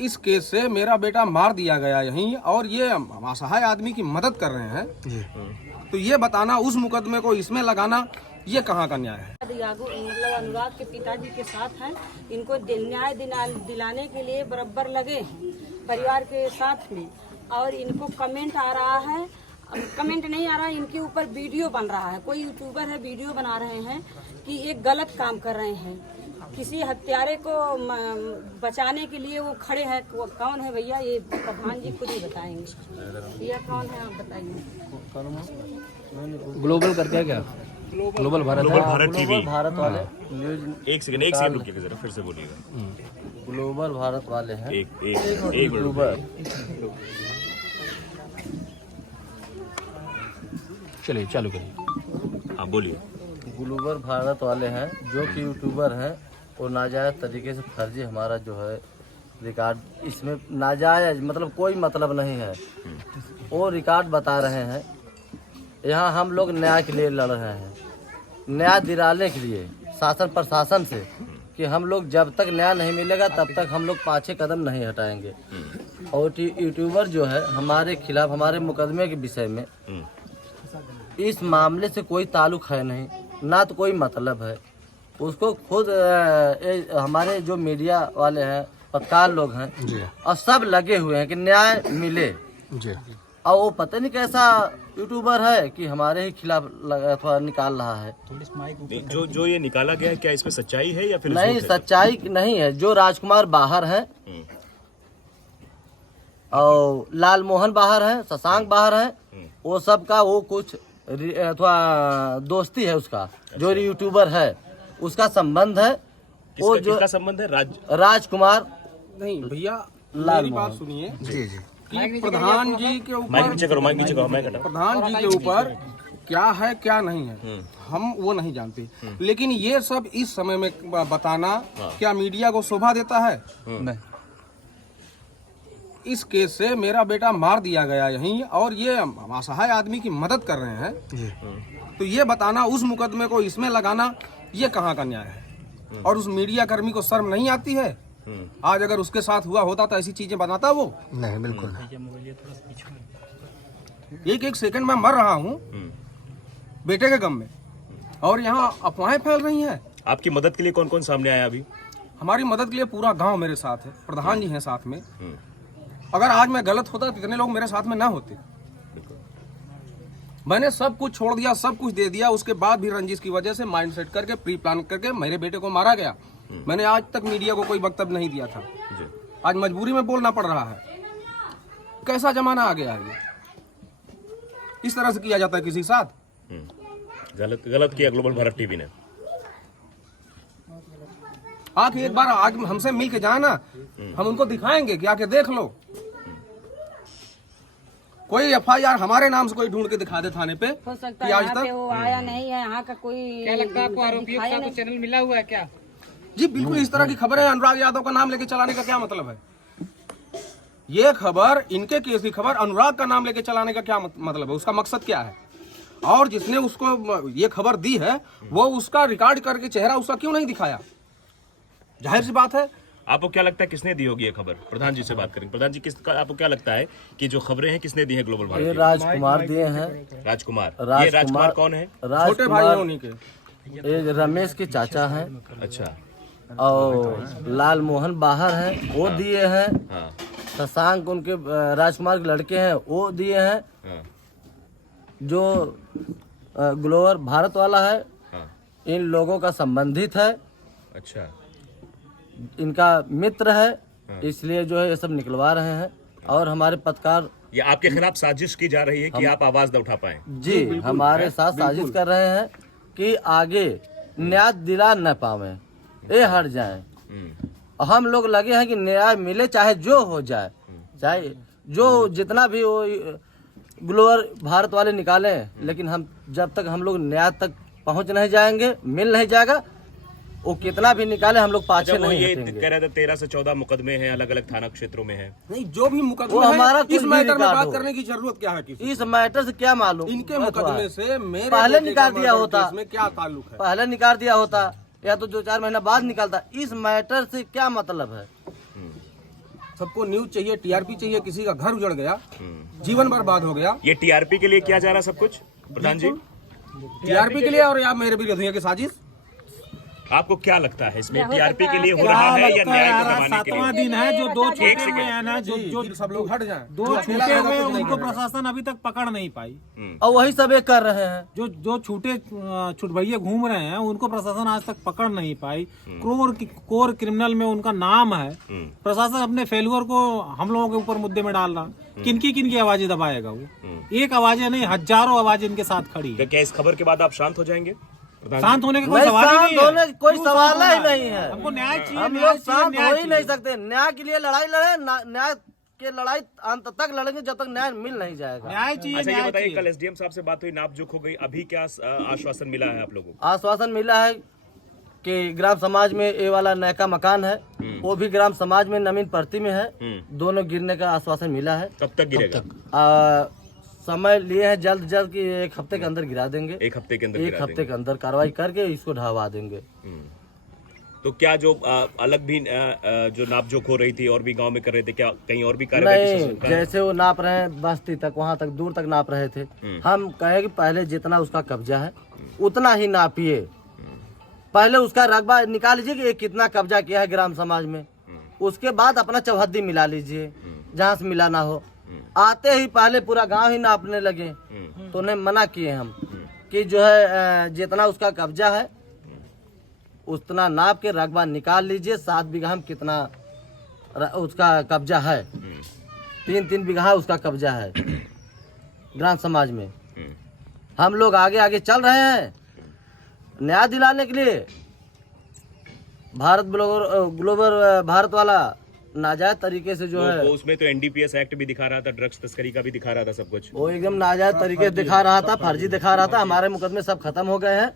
इस केस से मेरा बेटा मार दिया गया यहीं, और ये असहाय आदमी की मदद कर रहे हैं, तो ये बताना उस मुकदमे को इसमें लगाना ये कहाँ का न्याय है? मतलब अनुराग के पिताजी के साथ हैं, इनको न्याय दिलाने के लिए बराबर लगे हैं परिवार के साथ में। और इनको कमेंट आ रहा है, कमेंट नहीं आ रहा है, इनके ऊपर वीडियो बन रहा है। कोई यूट्यूबर है, वीडियो बना रहे हैं कि ये गलत काम कर रहे हैं, किसी हत्यारे को बचाने के लिए वो खड़े हैं। वो कौन है भैया? ये प्रधान जी खुद ही बताएंगे। भैया कौन है आप बताइए। ग्लोबल करके क्या? ग्लोबल भारत टीवी भारत वाले न्यूज। एक सेकंड रुकिएगा जरा, फिर से बोलिएगा। ग्लोबल भारत वाले हैं एक यूट्यूबर। चलिए चालू करिए। आप बोलिए। ग्लोबल भारत वाले हैं जो कि यूट्यूबर हैं, और नाजायज तरीके से फर्जी हमारा जो है रिकॉर्ड, इसमें नाजायज मतलब कोई मतलब नहीं है, वो रिकॉर्ड बता रहे हैं। यहाँ हम लोग न्याय के लिए लड़ रहे हैं, न्याय दिलाने के लिए शासन प्रशासन से, कि हम लोग जब तक न्याय नहीं मिलेगा तब तक हम लोग पाछे कदम नहीं हटाएंगे। और यूट्यूबर जो है हमारे खिलाफ, हमारे मुकदमे के विषय में इस मामले से कोई ताल्लुक है नहीं, ना तो कोई मतलब है उसको। खुद हमारे जो मीडिया वाले हैं, पत्रकार लोग हैं, और सब लगे हुए हैं कि न्याय मिले जी। और वो पता नहीं कैसा यूट्यूबर है कि हमारे ही खिलाफ थोड़ा निकाल रहा है। जो ये निकाला गया है, क्या इसमें सच्चाई है या फिर नहीं? सच्चाई नहीं है। जो राजकुमार बाहर है और लाल मोहन बाहर है, शशांक बाहर है, वो सब का वो कुछ थोड़ा दोस्ती है उसका। जो यूट्यूबर है उसका संबंध है। वो जो किसका संबंध है? राजकुमार नहीं भैया, लाल मेरी बात सुनिए कि प्रधान जी के ऊपर, माइक नीचे करो, माइक नीचे करो, मैं कटा। प्रधान जी के ऊपर क्या है क्या नहीं है हम वो नहीं जानते, लेकिन ये सब इस समय में बताना क्या मीडिया को शोभा देता है? नहीं। इस केस से मेरा बेटा मार दिया गया यहीं, और ये असहाय आदमी की मदद कर रहे हैं, तो ये बताना उस मुकदमे को इसमें लगाना ये कहाँ का न्याय है? और उस मीडिया कर्मी को शर्म नहीं आती है? आज अगर उसके साथ हुआ होता तो ऐसी चीजें बनाता वो? नहीं, बिल्कुल। एक सेकंड में मर रहा हूँ बेटे के गम में, और यहाँ अफवाहें फैल रही हैं। आपकी मदद के लिए कौन कौन सामने आया अभी? हमारी मदद के लिए पूरा गांव मेरे साथ है, प्रधान जी हैं साथ में। अगर आज मैं गलत होता तो इतने लोग मेरे साथ में ना होते। मैंने सब कुछ छोड़ दिया, सब कुछ दे दिया, उसके बाद भी रंजिश की वजह से माइंड सेट करके प्री प्लान करके मेरे बेटे को मारा गया। मैंने आज तक मीडिया को कोई वक्तव्य नहीं दिया था, आज मजबूरी में बोलना पड़ रहा है। कैसा जमाना आ गया है ये? इस तरह से किया जाता है किसी के साथ? गलत किया ग्लोबल भारत टीवी ने। आके एक बार आज हमसे मिल के जाए ना, हम उनको दिखाएंगे कि आके देख लो। कोई FIR हमारे नाम से कोई ढूंढ के दिखा दे थाने पे। हो सकता है यहाँ पे वो आया नहीं है, यहाँ का कोई। क्या लगता है आपको आरोपियों का कुछ चैनल मिला हुआ है क्या? जी बिल्कुल, इस तरह की खबरें अनुराग यादव का नाम लेके चलाने का क्या मतलब है? ये खबर, इनके केस की खबर अनुराग का नाम लेके चलाने का क्या मतलब है? उसका मकसद क्या है? और जिसने उसको ये खबर दी है वो उसका रिकॉर्ड करके चेहरा उसका क्यों नहीं दिखाया? जाहिर सी बात है। आपको क्या लगता है किसने दी होगी ये खबर? प्रधान जी से बात करेंगे। प्रधान जी, आपको क्या लगता है कि जो खबरें हैं किसने दी है ग्लोबल भारत? ये राजकुमार दिए हैं। राजकुमार। ये राजकुमार कौन है? छोटे भाई हैं उन्हीं के। ये रमेश के चाचा हैं। अच्छा। और लाल मोहन बाहर हैं, वो दिए हैं। शशांक उनके राजकुमार के लड़के हैं, वो दिए हैं। जो ग्लोबल भारत वाला है इन लोगों का संबंधित है। अच्छा। इनका मित्र है, इसलिए जो है ये सब निकलवा रहे हैं। और हमारे पत्रकार, ये आपके खिलाफ साजिश की जा रही है कि आप आवाज न उठा पाए? जी, हमारे साथ साजिश कर रहे हैं कि आगे न्याय दिला न पावे, ये हट जाए। हम लोग लगे हैं कि न्याय मिले, चाहे जो हो जाए, चाहे जो जितना भी वो ग्लोबल भारत वाले निकालें, लेकिन हम जब तक हम लोग न्याय तक पहुंच नहीं जाएंगे, मिल नहीं जाएगा, वो कितना भी निकाले हम लोग पाछे नहीं हटेंगे। कह रहे थे 13 से 14 मुकदमे हैं, अलग अलग थाना क्षेत्रों में है। नहीं, जो भी मुकदमा है, हमारा इस मैटर में बात करने की जरूरत क्या है? इस मैटर से क्या मालूम? इनके मुकदमे से मेरे पहले निकाल दिया होता, इसमें क्या ताल्लुक है? पहले निकाल दिया होता, या तो 2-4 महीना बाद निकालता। इस मैटर से क्या मतलब है? सबको न्यूज चाहिए, टीआरपी चाहिए, किसी का घर उजड़ गया, जीवन बर्बाद हो गया, ये टीआरपी के लिए किया जा रहा है सब कुछ प्रधान जी? टीआरपी के लिए और या मेरे विरोधियों की साजिश। आपको क्या लगता है इसमें टीआरपी के लिए हो रहा है या न्याय को दबाने के लिए? 7वां दिन है जो दो छूटे हुए हैं ना, जो सब लोग हट जाएं, दो छूटे हुए हैं, उनको प्रशासन अभी तक पकड़ नहीं पाई। और वही सब ये कर रहे हैं। जो छूटे छुटभैये घूम रहे हैं उनको प्रशासन आज तक पकड़ नहीं पाई। कोर क्रिमिनल में उनका नाम है। प्रशासन अपने फेल्यूर को हम लोगों के ऊपर मुद्दे में डाल रहा। किनकी आवाजें दबाएगा वो? एक आवाजें नहीं, हजारों आवाजें इनके साथ खड़ी है। क्या इस खबर के बाद आप शांत हो जाएंगे? शांत होने का कोई सवाल ही नहीं है। कोई सवाल ही नहीं है। हमको न्याय चाहिए। हम लोग शांत हो ही नहीं सकते। न्याय के लिए लड़ाई लड़े, न्याय के लड़ाई अंत तक लड़ेंगे जब तक न्याय मिल नहीं जाएगा। न्याय चाहिए। अच्छा, ये न्याय बताइए, चाहिए। कल एसडीएम साहब से बात हुई, नापजोख हो गई, अभी क्या आश्वासन मिला है आप लोगों को? आश्वासन मिला है कि ग्राम समाज में ये वाला नयका मकान है, वो भी ग्राम समाज में नवीन प्रति में है, दोनों गिरने का आश्वासन मिला है। कब तक गिरेगा? समय लिए हैं जल्द कि 1 हफ्ते के अंदर गिरा देंगे। 1 हफ्ते के अंदर? 1 हफ्ते के अंदर कार्रवाई करके इसको ढहवा देंगे। तो क्या जो अलग भी जो नापजोख हो रही थी और भी गांव में कर रहे थे, क्या कहीं और भी कार्रवाई? नहीं, जैसे वो नाप रहे हैं बस्ती तक, वहाँ तक दूर तक नाप रहे थे। हम कहे कि पहले जितना उसका कब्जा है उतना ही नापिए। पहले उसका रकबा निकाल लीजिए कि ये कितना कब्जा किया है ग्राम समाज में, उसके बाद अपना चौहद्दी मिला लीजिए जहाँ से मिला ना हो। आते ही पहले पूरा गांव ही नापने लगे, तो उन्हें मना किए हम कि जो है जितना उसका कब्जा है उतना नाप के रकबा निकाल लीजिए। 7 बीघा में कितना उसका कब्जा है, 3-3 बीघा उसका कब्जा है ग्राम समाज में। हम लोग आगे आगे चल रहे हैं न्याय दिलाने के लिए। ग्लोबल भारत वाला नाजायज तरीके से जो है, उसमें तो एनडीपीएस एक्ट भी दिखा रहा था, ड्रग्स तस्करी का भी दिखा रहा था, सब कुछ वो एकदम नाजायज तरीके से दिखा रहा था, फर्जी दिखा रहा था। हमारे मुकदमे सब खत्म हो गए हैं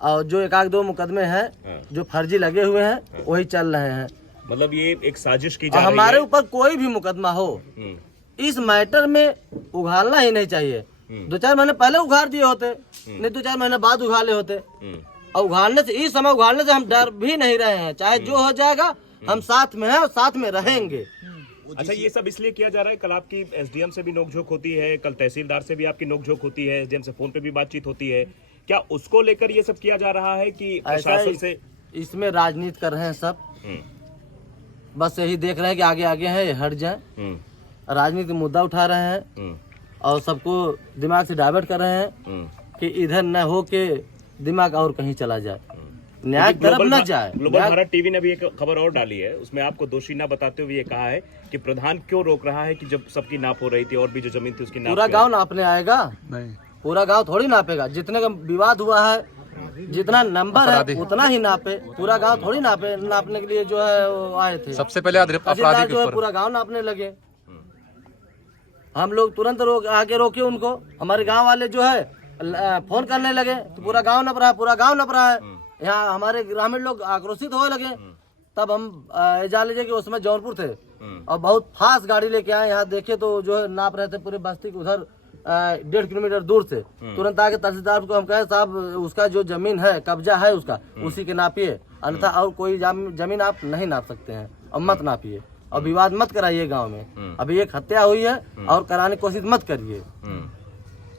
और जो 1-2 मुकदमे हैं जो फर्जी लगे हुए हैं वही चल रहे हैं। मतलब ये एक साजिश की जा रही है। हमारे ऊपर कोई भी मुकदमा हो, इस मैटर में उघालना ही नहीं चाहिए। 2-4 महीने पहले उघाड़ दिए होते, नहीं 2-4 महीने बाद उघाले होते। और उघाड़ने से, इस समय उघाड़ने से हम डर भी नहीं रहे हैं। चाहे जो हो जाएगा, हम साथ में हैं और साथ में रहेंगे। अच्छा, ये सब इसलिए किया जा रहा है, कल आपकी एसडीएम से भी नोकझोंक होती है, कल तहसीलदार से भी आपकी नोकझोंक होती है, एसडीएम से फोन पे भी बातचीत होती है, क्या उसको लेकर ये सब किया जा रहा है कि प्रशासन से? इसमें राजनीति कर रहे हैं सब, बस यही देख रहे हैं कि आगे आगे हैं, ये हट जाए। राजनीति मुद्दा उठा रहे हैं और सबको दिमाग से डाइवर्ट कर रहे हैं कि इधर न हो के दिमाग और कहीं चला जाए, न्याय की तरफ न जाए। ग्लोबल भारत टीवी ने भी एक खबर और डाली है, उसमें आपको दोषी न बताते हुए ये कहा है कि प्रधान क्यों रोक रहा है कि जब सबकी नाप हो रही थी और भी जो जमीन थी उसकी नाप। पूरा गांव नापने आएगा? नहीं, पूरा गांव थोड़ी नापेगा। जितने का विवाद हुआ है, जितना नंबर है उतना ही नापे। पूरा गांव थोड़ी नापने के लिए जो है वो आए थे। सबसे पहले तहसीलदार जो है पूरा गांव नापने लगे। हम लोग तुरंत आगे रोके उनको। हमारे गांव वाले जो है फोन करने लगे तो पूरा गांव नप रहा है, पूरा गांव नप रहा है। यहाँ हमारे ग्रामीण लोग आक्रोशित होने लगे। तब हम जान लीजिए कि उसमें जौनपुर थे और बहुत फास्ट गाड़ी लेके आए। यहाँ देखे तो जो है नाप रहे थे पूरे बस्ती के उधर 1.5 किलोमीटर दूर से। तुरंत आके तहसीलदार को हम कहे, साहब उसका जो जमीन है, कब्जा है उसका, उसी के नापिए, अन्यथा और कोई जमीन आप नहीं नाप सकते हैं और मत नापिए और विवाद मत कराइए गांव में। अभी एक हत्या हुई है और कराने की कोशिश मत करिए।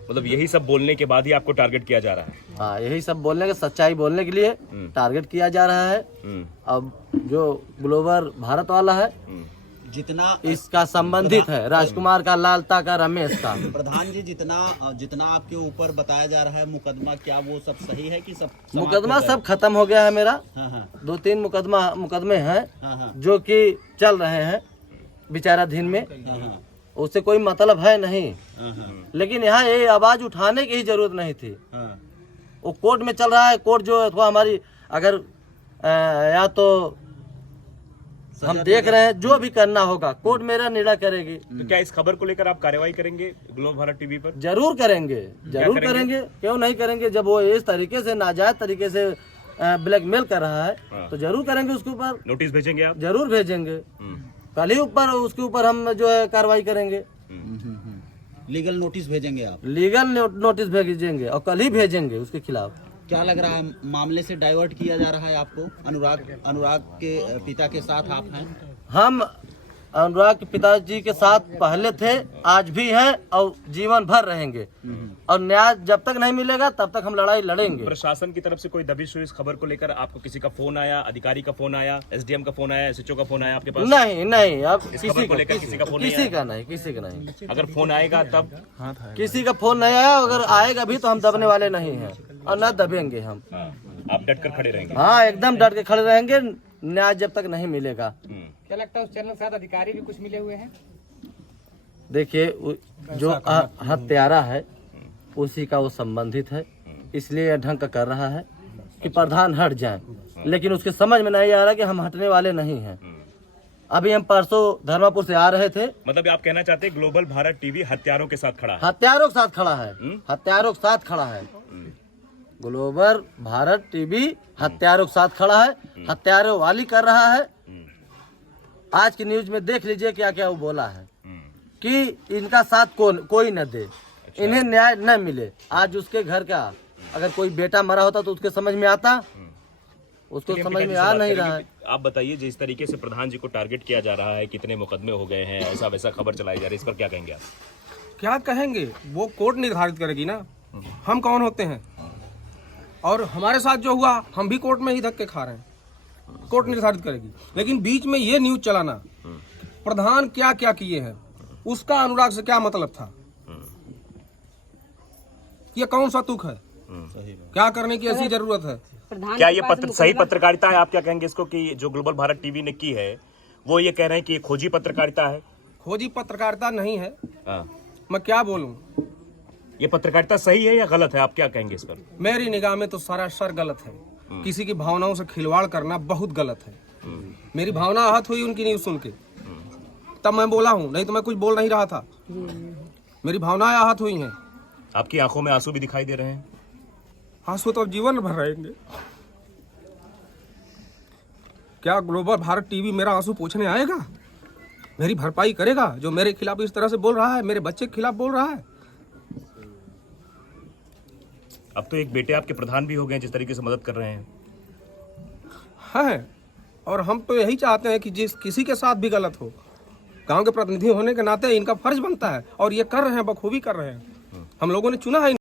मतलब यही सब बोलने के बाद ही आपको टारगेट किया जा रहा है? हाँ, यही सब बोलने के, सच्चाई बोलने के लिए टारगेट किया जा रहा है। अब जो ग्लोबल भारत वाला है, जितना इसका संबंधित है राजकुमार का, लालता का, रमेश का। प्रधान जी, जितना आपके ऊपर बताया जा रहा है मुकदमा, क्या वो सब सही है कि सब मुकदमा सब खत्म हो गया है मेरा। हाँ हाँ 2-3 मुकदमे हैं हाँ जो कि चल रहे हैं विचाराधीन में, हाँ उससे कोई मतलब है नहीं। हाँ लेकिन यहाँ ये आवाज उठाने की ही जरूरत नहीं थी। हाँ वो कोर्ट में चल रहा है। कोर्ट जो अथवा हमारी अगर या तो हम देख रहे हैं, जो भी करना होगा कोर्ट मेरा निर्णय करेगी। तो क्या इस खबर को लेकर आप कार्रवाई करेंगे ग्लोबल भारत टीवी पर? जरूर करेंगे, जरूर करेंगे। क्यों नहीं करेंगे? जब वो इस तरीके से नाजायज तरीके से ब्लैकमेल कर रहा है तो जरूर करेंगे। उसके ऊपर नोटिस भेजेंगे आप? जरूर भेजेंगे। कल ही ऊपर उसके ऊपर हम जो है कार्रवाई करेंगे। लीगल नोटिस भेजेंगे आप? लीगल नोटिस भेजेंगे और कल ही भेजेंगे उसके खिलाफ। क्या लग रहा है, मामले से डाइवर्ट किया जा रहा है आपको? अनुराग के पिता के साथ आप हैं? हम अनुराग के पिताजी के साथ पहले थे, आज भी हैं और जीवन भर रहेंगे। और न्याय जब तक नहीं मिलेगा तब तक हम लड़ाई लड़ेंगे। प्रशासन की तरफ से कोई दबिश हुई इस खबर को लेकर? आपको किसी का फोन आया, अधिकारी का फोन आया, एसडीएम का फोन आया, एसएचओ का फोन आया आपके पास? नहीं, अब इस किसी खबर को का लेकर किसी का फोन नहीं किसी का नहीं। अगर फोन आएगा तब? किसी का फोन नहीं आया, अगर आएगा भी तो हम दबने वाले नहीं हैं और न दबेंगे हम। आप डट कर खड़े रहेंगे? हाँ, एकदम डट के खड़े रहेंगे, न्याय जब तक नहीं मिलेगा। क्या लगता है उस चैनल के साथ अधिकारी भी कुछ मिले हुए हैं? देखिए, जो हत्यारा है उसी का वो संबंधित है, इसलिए ढंग का कर रहा है कि प्रधान हट जाए, लेकिन उसके समझ में नहीं आ रहा कि हम हटने वाले नहीं हैं। अभी हम परसों धर्मापुर से आ रहे थे। मतलब आप कहना चाहते हैं ग्लोबल भारत टीवी हत्यारों के साथ खड़ा है? हत्यारों के साथ खड़ा है, हत्यारों के साथ खड़ा है। ग्लोबल भारत टीवी हत्यारों के साथ खड़ा है, हत्यारों वाली कर रहा है। आज की न्यूज में देख लीजिए क्या क्या वो बोला है कि इनका साथ कोई न दे, इन्हें न्याय न मिले। आज उसके घर का अगर कोई बेटा मरा होता तो उसके समझ में आता, उसको समझ में आ नहीं रहा है। आप बताइए, जिस तरीके से प्रधान जी को टारगेट किया जा रहा है, कितने मुकदमे हो गए हैं, ऐसा वैसा खबर चलाई जा रही है, इस पर क्या कहेंगे आप? क्या कहेंगे, वो कोर्ट निर्धारित करेगी ना, हम कौन होते हैं। और हमारे साथ जो हुआ, हम भी कोर्ट में ही धक्के खा रहे हैं, कोर्ट निर्धारित करेगी। लेकिन बीच में ये न्यूज चलाना, प्रधान क्या क्या किए हैं, उसका अनुराग से क्या मतलब था, ये कौन सा तुक है, क्या करने की ऐसी जरूरत है? क्या ये सही पत्रकारिता है? आप क्या कहेंगे इसको कि जो ग्लोबल भारत टीवी ने की है, वो ये कह रहे हैं कि ये खोजी पत्रकारिता है? खोजी पत्रकारिता नहीं है। हाँ। मैं क्या बोलूं, ये पत्रकारिता सही है या गलत है? आप क्या कहेंगे इस पर? मेरी निगाह में तो सरासर गलत है। किसी की भावनाओं से खिलवाड़ करना बहुत गलत है। मेरी भावना आहत हुई उनकी न्यूज सुन के, तब मैं बोला हूँ, नहीं तो मैं कुछ बोल नहीं रहा था। मेरी भावनाएं आहत हुई हैं। आपकी आंखों में आंसू भी दिखाई दे रहे हैं? आंसू तो अब जीवन भर रहेंगे। क्या ग्लोबल भारत टीवी मेरा आंसू पोंछने आएगा, मेरी भरपाई करेगा? जो मेरे खिलाफ इस तरह से बोल रहा है, मेरे बच्चे के खिलाफ बोल रहा है। अब तो एक बेटे आपके प्रधान भी हो गए, जिस तरीके से मदद कर रहे हैं। है, और हम तो यही चाहते हैं कि जिस किसी के साथ भी गलत हो, गांव के प्रतिनिधि होने के नाते इनका फर्ज बनता है, और ये कर रहे हैं, बखूबी कर रहे हैं। हम लोगों ने चुना है।